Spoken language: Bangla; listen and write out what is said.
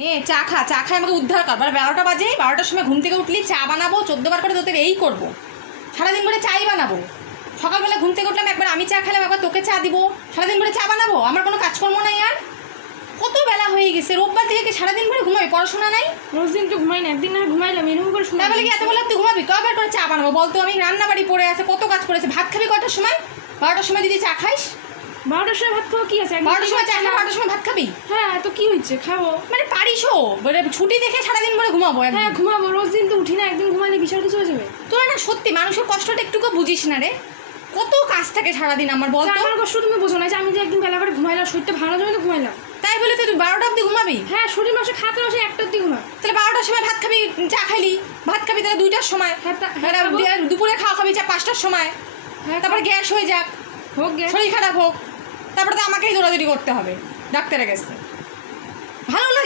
নে চা খা, চা খায় আমাকে উদ্ধার কর। 12টা বাজে, 12টার সময় ঘুম থেকে উঠলি, চা বানাবো 14 বার করে তোদের এই করবো, সারাদিন করে চাই বানাবো। সকালবেলা ঘুম থেকে উঠলাম, একবার আমি চা খেলাম, একবার তোকে চা দিব, সারাদিন করে চা বানাবো। আমার কোনো কাজকর্ম নাই আর? কত বেলা হয়ে গেছে, রোববার থেকে কি সারাদিন করে ঘুমাবি? পড়াশোনা নাই? রোজ দিন তো ঘুমাই না, একদিন না ঘুমাইলাম এরকম করে শোনা। তাহলে কি এত বেলা তুই ঘুমাবি? কবার করে চা বানাবো বলতো? আমি রান্না বাড়ি পড়ে আছে, কত কাজ পড়েছে। ভাত খাবি কটার সময়? 12টার সময় দিদি চা খাইস? 12টার সময় ভাত খাবো কি আছে? 12টার সময় চা খাবো, 12টার সময় ভাত খাবি? হ্যাঁ তো কি হয়েছে, খাবো। মানে পারিসও বলে ছুটি দেখে সারাদিন করে ঘুমাবো? হ্যাঁ ঘুমাবো, রোজ দিন তো উঠি না, একদিন ঘুমালে বিশাল কিছু হয়ে যাবে। তোরা না সত্যি মানুষের কষ্টটা একটুকু বুঝিস না রে। কত কাজ থাকে সারাদিন আমার বলতো। আমার কষ্ট তুমি বোঝো না যে আমি যে একদিন বেলা করে ঘুমাইলাম, শরীরটা ভালো জন্য তো ঘুমাইলাম। তাই বলে তুই 12টা অবধি ঘুমাবি? হ্যাঁ শরীর মাসে খাতে মাসে 1টা অবধি ঘুমা। তাহলে 12টার সময় ভাত খাবি, চা খাইলি, ভাত খাবি তাহলে 2টার সময়, দুপুরে খাওয়া খাবি চা 5টার সময়, তারপরে গ্যাস হয়ে যাক, হোক গে শরীর খারাপ হোক, তারপরে তো আমাকেই দৌড়াদৌড়ি করতে হবে ডাক্তারের কাছে। ভালো লাগে?